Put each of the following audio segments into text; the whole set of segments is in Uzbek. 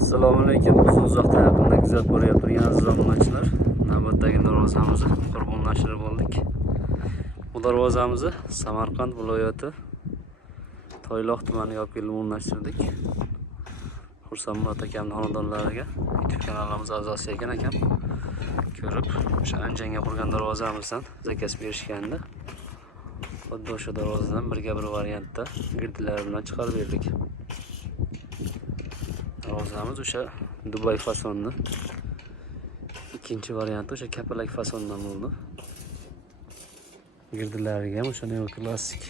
Assalomu alaykum. Uzun uzoqdan yaqindan kuzatib borib turgan aziz obunachilar, navbatdagi darvozamizni qurbonlashtirib oldik. Bu darvozamizni Samarqand viloyati Toyloq tumaniga olib kelib o'rnashtirdik. Xursandmurod akamning xonadonlariga YouTube kanalimiz a'zosi ekan akam ko'rib, o'sha anjanga qurgan darvozamizdan zakaz berishganda, xuddi o'sha darvozadan birga bir variantda girdilar bilan chiqarib berdik. Darvozamiz o'sha Dubay fasonli. Ikkinchi varianti o'sha kapalak fasondan bo'ldi. Girdilariga ham o'sha neoklassik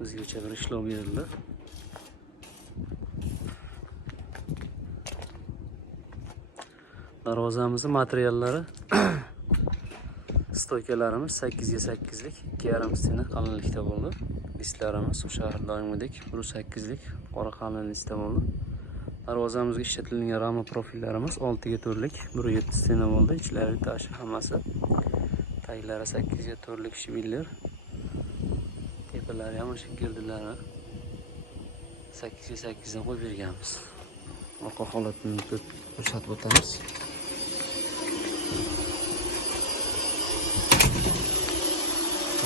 bizgacha bir ishlov berildi. Darvozamizning materiallari stoykalarimiz 8 ga 8 lik, 2,5 stena qalinlikda bo'ldi. Listlarimiz o'sha doimgidek 1.8 lik qora qalinlikda bo'ldi. Darvozamizga ishlatilgan rama profillarimiz 6 ga 4 lik, 1.7 stena bo'ldi. Ichlari tashi hammasi. Taglari 8 ga 4 lik shiviller. Tepalari ham o'sha girdilari 8 ga 8 dan qo'yib berganmiz. Orqa holatini ko'rsatib o'tamiz.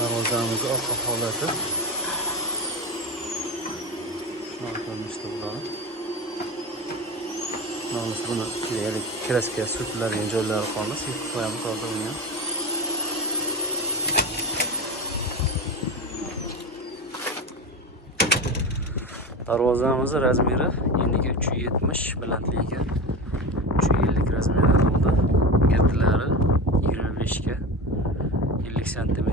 Darvozamizning orqa holati shunday ko'rinishda bo'ladi. Mana buni kraska surtiladigan joylari qolmas, yutib qo'yamiz oldinga. Darvozamizning razmeri eniga 370, balandligiga 350 razmerda bo'ldi. Girdilari 25 ga 50 cm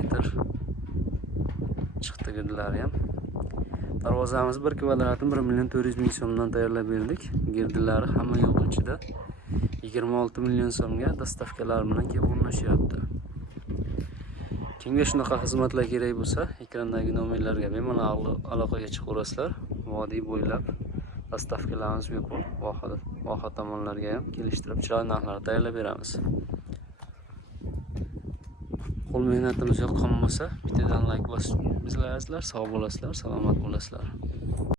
chiqdi girdilari ham. Darvozamiz 1 kvadratni 1.400.000 so'mdan tayyorlab berdik. Girdilari hamma yo'q ichida 26 million so'mga dostavkalar bilan kelib o'rnashyapti. Kimga shunaqa xizmatlar kerak bo'lsa, ekrandagi nomerlarga bemalol aloqaga chiqaverasizlar. Vodiy bo'ylab dostavkalarimiz bepul. Voha tomonlarga ham kelishtirib chiroyli narxlarda tayyorlab beramiz. Qo'l mehnatimiz yoqqan bo'lsa, bittadan like bosib bizlar, sog' bo'lasizlar, salomat bo'lasizlar.